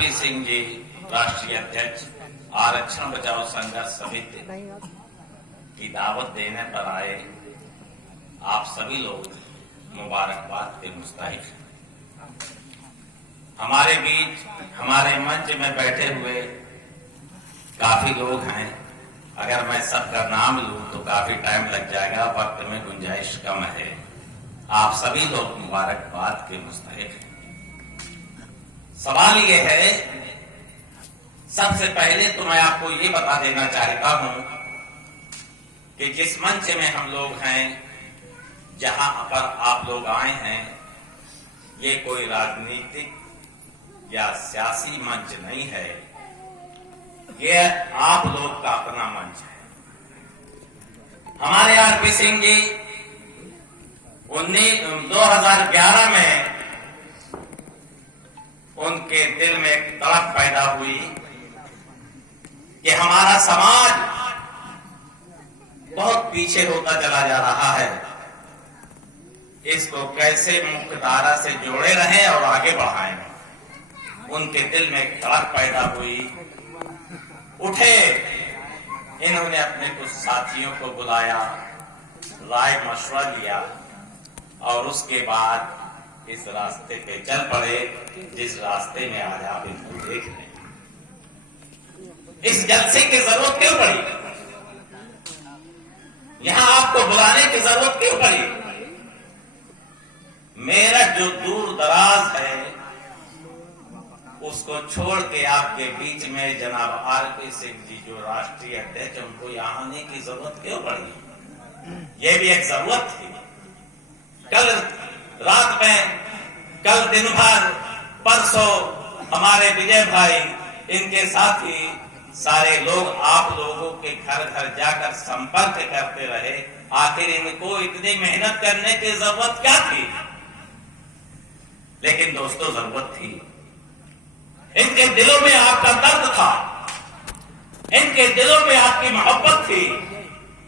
RP Singh ji, राष्ट्रीय अध्यक्ष आरक्षण बचाओ संघर्ष समिति की दावत देने पर आए आप सभी लोग मुबारकबाद के मुस्तहिक हैं। हमारे बीच, हमारे मंच में बैठे हुए काफी लोग हैं। अगर मैं सबका नाम लूं तो काफी टाइम लग जाएगा, वक्त में गुंजाइश कम है। आप सभी लोग मुबारकबाद के मुस्तहिक हैं। सवाल ये है, सबसे पहले तो मैं आपको ये बता देना चाहता हूं कि जिस मंच में हम लोग हैं, जहां पर आप लोग आए हैं, ये कोई राजनीतिक या सियासी मंच नहीं है। ये आप लोग का अपना मंच है। हमारे आरपी सिंह जी 2011 में उनके दिल में एक तड़प पैदा हुई कि हमारा समाज बहुत पीछे होता चला जा रहा है, इसको कैसे मुख्यधारा से जोड़े रहें और आगे बढ़ाएं। उनके दिल में एक तड़प पैदा हुई, उठे, इन्होंने अपने कुछ साथियों को बुलाया, राय मशवरा लिया और उसके बाद इस रास्ते पे चल पड़े जिस रास्ते में आज आप इनको देख रहे हैं। इस जलसे की जरूरत क्यों पड़ी? यहां आपको बुलाने की जरूरत क्यों पड़ी? मेरठ जो दूर दराज है उसको छोड़ के आपके बीच में जनाब आरपी सिंह जी जो राष्ट्रीय अध्यक्ष, उनको यहां आने की जरूरत क्यों पड़ी? यह भी एक जरूरत थी। कल रात में, कल दिन भर, परसों हमारे विजय भाई, इनके साथी सारे लोग आप लोगों के घर घर जाकर संपर्क करते रहे। आखिर इनको इतनी मेहनत करने की जरूरत क्या थी? लेकिन दोस्तों जरूरत थी। इनके दिलों में आपका दर्द था, इनके दिलों में आपकी मोहब्बत थी,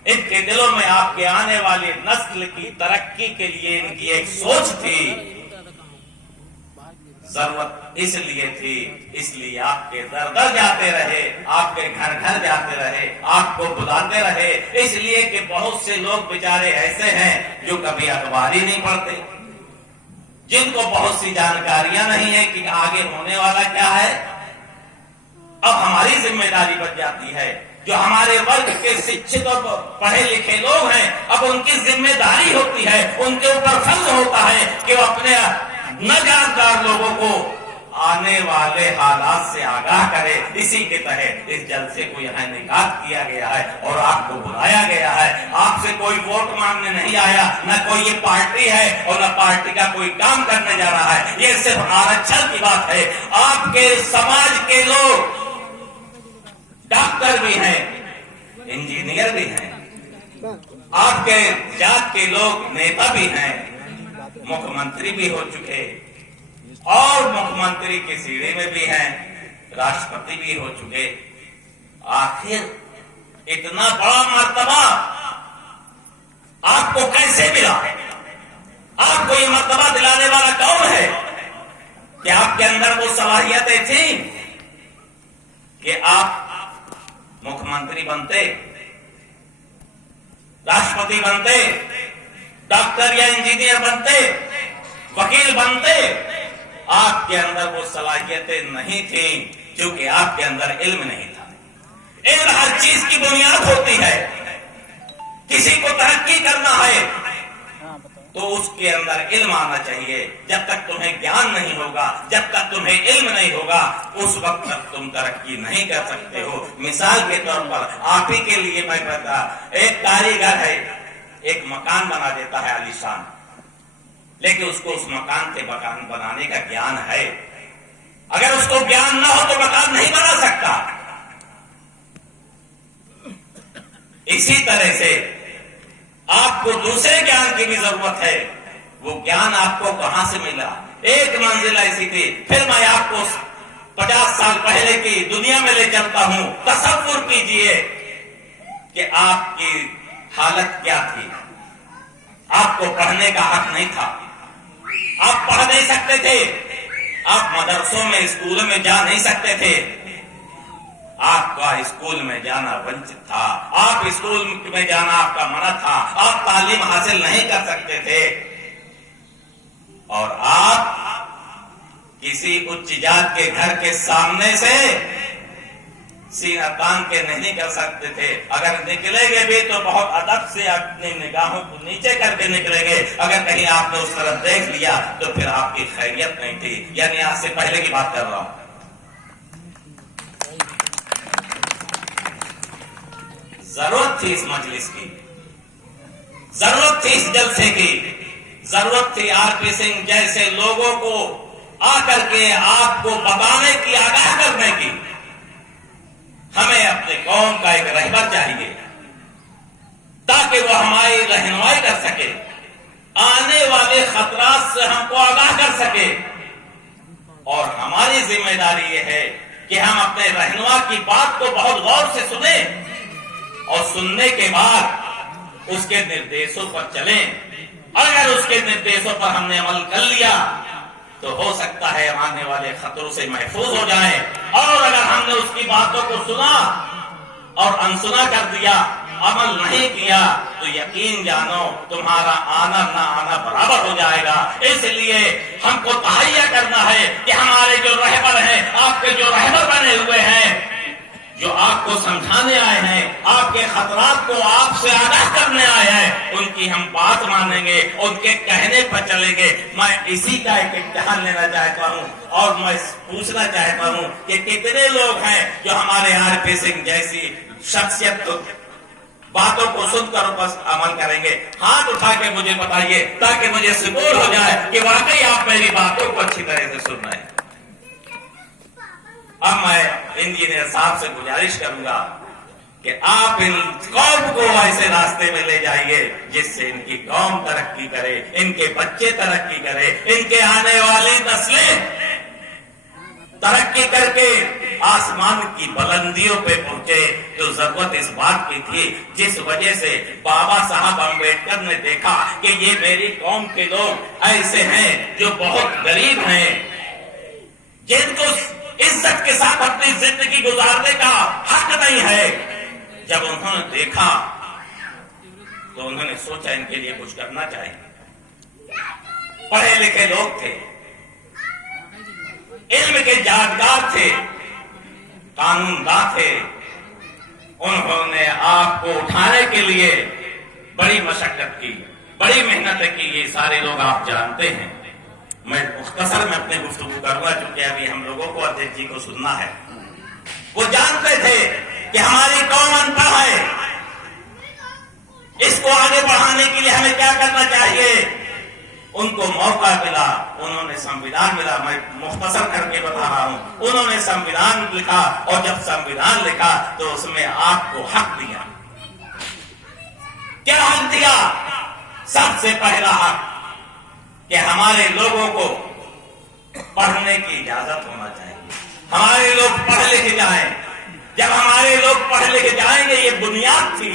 इनके दिलों में आपके आने वाली नस्ल की तरक्की के लिए इनकी एक सोच थी। जरूरत इसलिए थी, इसलिए आपके दर दर जाते रहे, आपके घर घर जाते रहे, आपको बुलाते रहे। इसलिए कि बहुत से लोग बेचारे ऐसे हैं जो कभी अखबार ही नहीं पढ़ते, जिनको बहुत सी जानकारियां नहीं है कि आगे होने वाला क्या है। अब हमारी जिम्मेदारी बन जाती है, जो हमारे वर्ग के शिक्षित और पढ़े लिखे लोग हैं, अब उनकी जिम्मेदारी होती है, उनके ऊपर फर्ज होता है कि वो अपने न जानकार लोगों को आने वाले हालात से आगाह करे। इसी के तहत इस जलसे को यहाँ निकात किया गया है और आपको बुलाया गया है। आपसे कोई वोट मांगने नहीं आया, न कोई ये पार्टी है और न पार्टी का कोई काम करने जा रहा है। ये सिर्फ आरक्षण की बात है। आपके समाज के लोग डॉक्टर भी हैं, इंजीनियर भी हैं, आपके जात के लोग नेता भी हैं, मुख्यमंत्री भी हो चुके और मुख्यमंत्री के सीढ़े में भी हैं, राष्ट्रपति भी हो चुके। आखिर इतना बड़ा मर्तबा आपको कैसे मिला? आपको ये मर्तबा दिलाने वाला कौन है? कि आपके अंदर वो सलाहियतें थी कि आप मुख्यमंत्री बनते, राष्ट्रपति बनते, डॉक्टर या इंजीनियर बनते, वकील बनते। आपके अंदर वो सलाहियतें नहीं थी क्योंकि आपके अंदर इल्म नहीं था। इल्म हर चीज की बुनियाद होती है। किसी को तरक्की करना है तो उसके अंदर इल्म आना चाहिए। जब तक तुम्हें ज्ञान नहीं होगा, जब तक तुम्हें इल्म नहीं होगा, उस वक्त तक तुम तरक्की नहीं कर सकते हो। मिसाल के तौर पर आप ही के लिए मैं बता, एक कारीगर है, एक मकान बना देता है आलीशान, लेकिन उसको उस मकान के मकान बनाने का ज्ञान है। अगर उसको ज्ञान ना हो तो मकान नहीं बना सकता। इसी तरह से आपको दूसरे ज्ञान की भी जरूरत है। वो ज्ञान आपको कहां से मिला? एक मंजिल ऐसी थी। फिर मैं आपको 50 साल पहले की दुनिया में ले चलता हूं। तसव्वुर कीजिए कि आपकी हालत क्या थी। आपको पढ़ने का हक नहीं था, आप पढ़ नहीं सकते थे। आप मदरसों में, स्कूलों में जा नहीं सकते थे। आपका स्कूल में जाना वंचित था, आप स्कूल में जाना आपका मना था, आप तालीम हासिल नहीं कर सकते थे और आप किसी उच्च जात के घर के सामने से सीना तान के नहीं कर सकते थे। अगर निकलेंगे भी तो बहुत अदब से अपनी निगाहों को नीचे करके निकलेंगे। अगर कहीं आपने उस तरफ देख लिया तो फिर आपकी खैरियत नहीं थी। यानी आज से पहले की बात कर रहा हूं। जरूरत थी इस मजलिस की, जरूरत थी इस जलसे की, जरूरत थी आरपी सिंह जैसे लोगों को आकर के आपको बताने की, आगाह करने की। हमें अपने कौम का एक रहबर चाहिए ताकि वो हमारी रहनुमाई कर सके, आने वाले खतरात से हमको आगाह कर सके। और हमारी जिम्मेदारी ये है कि हम अपने रहनुमा की बात को बहुत गौर से सुने और सुनने के बाद उसके निर्देशों पर चलें। अगर उसके निर्देशों पर हमने अमल कर लिया तो हो सकता है आने वाले खतरों से महफूज हो जाएं। और अगर हमने उसकी बातों को सुना और अनसुना कर दिया, अमल नहीं किया, तो यकीन जानो तुम्हारा आना ना आना बराबर हो जाएगा। इसलिए हमको तहैया करना है कि हमारे जो रहबर हैं, आपके जो रहबर बने हुए हैं, जो आपको समझाने आए हैं, आपके खतरात को आपसे आगाह करने आए हैं, उनकी हम बात मानेंगे, उनके कहने पर चलेंगे। मैं इसी का एक इम्तिहान लेना चाहता हूं और मैं पूछना चाहता हूं कि कितने लोग हैं जो हमारे आरपी सिंह जैसी शख्सियत बातों को सुनकर बस अमल करेंगे। हाथ उठा के मुझे बताइए ताकि मुझे सुकून हो जाए कि वाकई आप मेरी बातों को अच्छी तरह से सुन रहे हैं। अब मैं इंजीनियर साहब से गुजारिश करूंगा कि आप इन कौम को ऐसे रास्ते में ले जाइए जिससे इनकी कौम तरक्की करे, इनके बच्चे तरक्की करे, इनके आने वाली नस्लें तरक्की करके आसमान की बुलंदियों पे पहुंचे। तो जरूरत इस बात की थी जिस वजह से बाबा साहब अम्बेडकर ने देखा कि ये मेरी कौम के लोग ऐसे हैं जो बहुत गरीब हैं, जिनको इज्जत के साथ अपनी जिंदगी गुजारने का हक नहीं है। जब उन्होंने देखा तो उन्होंने सोचा इनके लिए कुछ करना चाहिए। पढ़े लिखे लोग थे, इल्म के यादगार थे, कानूनदा थे। उन्होंने आपको उठाने के लिए बड़ी मशक्कत की, बड़ी मेहनत की। ये सारे लोग आप जानते हैं। मैं मुख्तसर में अपने गुफ्तगू करूंगा क्योंकि अभी हम लोगों को अध्यक्ष जी को सुनना है। वो जानते थे कि हमारी कौम अनपढ़ है, इसको आगे बढ़ाने के लिए हमें क्या करना चाहिए। उनको मौका मिला, उन्होंने संविधान मिला। मैं मुख्तसर करके बता रहा हूं। उन्होंने संविधान लिखा और जब संविधान लिखा तो उसमें आपको हक दिया। क्या हक दिया? सबसे पहला हक कि हमारे लोगों को पढ़ने की इजाजत होना चाहिए। हमारे लोग पढ़ लिखे जाएं। जब हमारे लोग पढ़ लिखे जाएंगे, ये बुनियाद थी,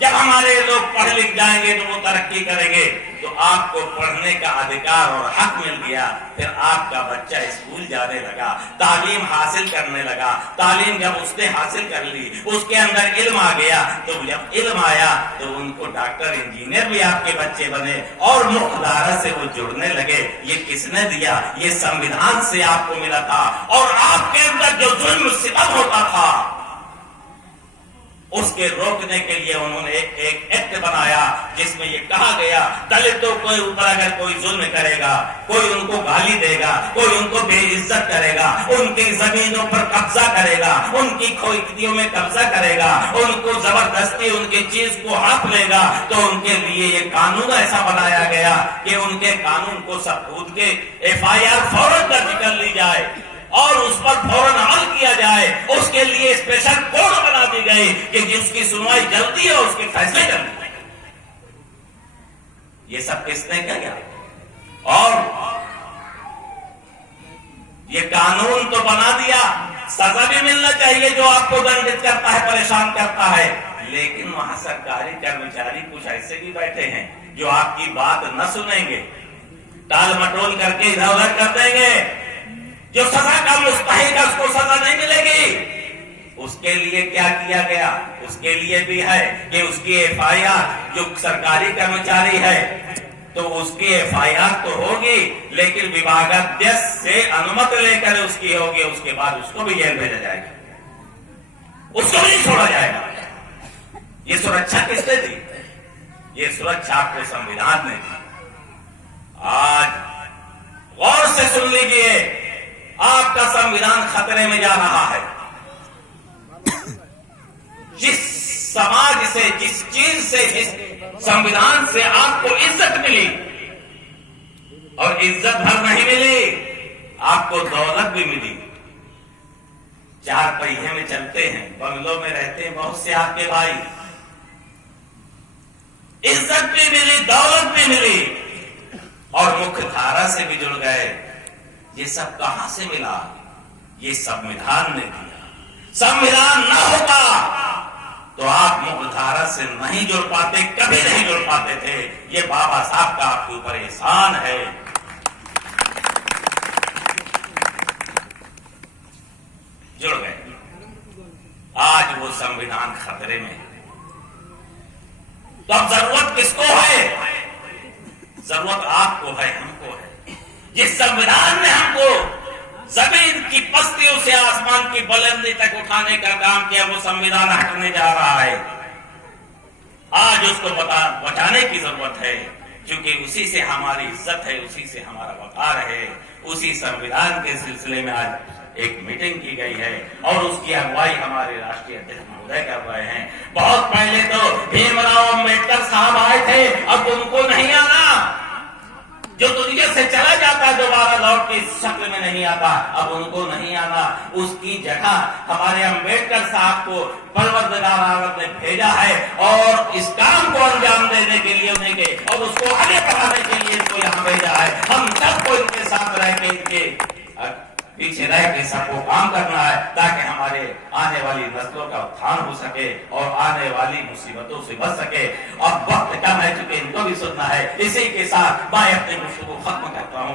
जब हमारे लोग पढ़ लिख जाएंगे तो वो तरक्की करेंगे। तो आपको पढ़ने का अधिकार और हक मिल गया। फिर आपका बच्चा स्कूल जाने लगा, तालीम हासिल करने लगा। तालीम जब उसने हासिल कर ली, उसके अंदर इल्म आ गया। तो जब इल्म आया तो उनको डॉक्टर इंजीनियर भी आपके बच्चे बने और मुख्तारा से वो जुड़ने लगे। ये किसने दिया? ये संविधान से आपको मिला था। और आपके अंदर जो जुल्म सितम होता था उसके रोकने के लिए उन्होंने एक एक्ट बनाया जिसमें ये कहा गया दलितों के ऊपर अगर कोई जुल्म करेगा, कोई उनको गाली देगा, कोई उनको बेइज्जत करेगा, उनकी जमीनों पर कब्जा करेगा, उनकी खोखदियों में कब्जा करेगा, उनको जबरदस्ती उनकी चीज को हड़प लेगा, तो उनके लिए ये कानून ऐसा बनाया गया कि उनके कानून को सबूत के FIR फौरन दर्ज कर ली जाए और उस पर फौरन अमल किया जाए। उसके लिए स्पेशल कोर्ट बना दी गई कि जिसकी सुनवाई जल्दी है उसके फैसले जल्दी। ये सब किसने किया? और ये कानून तो बना दिया, सजा भी मिलना चाहिए जो आपको दंडित करता है, परेशान करता है। लेकिन वहां सरकारी कर्मचारी कुछ ऐसे भी बैठे हैं जो आपकी बात न सुनेंगे, टाल मटोल करके इधर उधर कर देंगे। जो सजा का मुस्तहिक है उसको सजा नहीं मिलेगी। उसके लिए क्या किया गया, उसके लिए भी है कि उसकी एफआईआर, जो सरकारी कर्मचारी है तो उसकी एफआईआर तो होगी, लेकिन विभागाध्यक्ष से अनुमति लेकर उसकी होगी। उसके बाद उसको भी जेल भेजा जाएगा, उसको नहीं छोड़ा जाएगा। ये सुरक्षा किसने दी? ये सुरक्षा आपको संविधान ने दी। आज गौर से सुन लीजिए, आपका संविधान खतरे में जा रहा है। जिस समाज से, जिस चीज से, जिस संविधान से आपको इज्जत मिली, और इज्जत भर नहीं मिली, आपको दौलत भी मिली। 4 पहिए में चलते हैं, बंगलों में रहते हैं बहुत से आपके भाई, इज्जत भी मिली, दौलत भी मिली, और मुख्य धारा से भी जुड़ गए। ये सब कहां से मिला? ये संविधान ने दिया। संविधान न होता तो आप मुख्य धारा से नहीं जुड़ पाते, कभी नहीं जुड़ पाते थे। ये बाबा साहब का आपके ऊपर एहसान है। जुड़ गए। आज वो संविधान खतरे में। तो अब जरूरत किसको है? जरूरत आपको है, हमको है। जिस संविधान ने हमको जमीन की पस्तियों से आसमान की बुलंदी तक उठाने का काम किया, वो संविधान हटने जा रहा है। आज उसको बचाने की जरूरत है, क्योंकि उसी से हमारी इज्जत है, उसी से हमारा वकार है। उसी संविधान के सिलसिले में आज एक मीटिंग की गई है, और उसकी अगुवाई हमारे राष्ट्रीय अध्यक्ष महोदय कर रहे हैं। बहुत पहले तो भीमराव अम्बेडकर साहब आए थे, अब उनको नहीं आना। जो दुनिया से चला जाता, दोबारा लौट के इस शक्ल में नहीं आता, अब उनको नहीं आना। उसकी जगह हमारे अम्बेडकर साहब को परवरदिगार आलम ने भेजा है, और इस काम को अंजाम देने के लिए उन्हें के, और उसको आगे बढ़ाने के लिए इनको यहाँ भेजा है। हम सबको इनके साथ रह के, इनके पीछे रह के सबको काम करना है, ताकि हमारे आने वाली नस्लों का उत्थान हो सके और आने वाली मुसीबतों से बच सके। अब वक्त कम है, चूंकि इनको भी सुनना है। इसी के साथ मैं अपने मुश्किल को खत्म करता हूँ।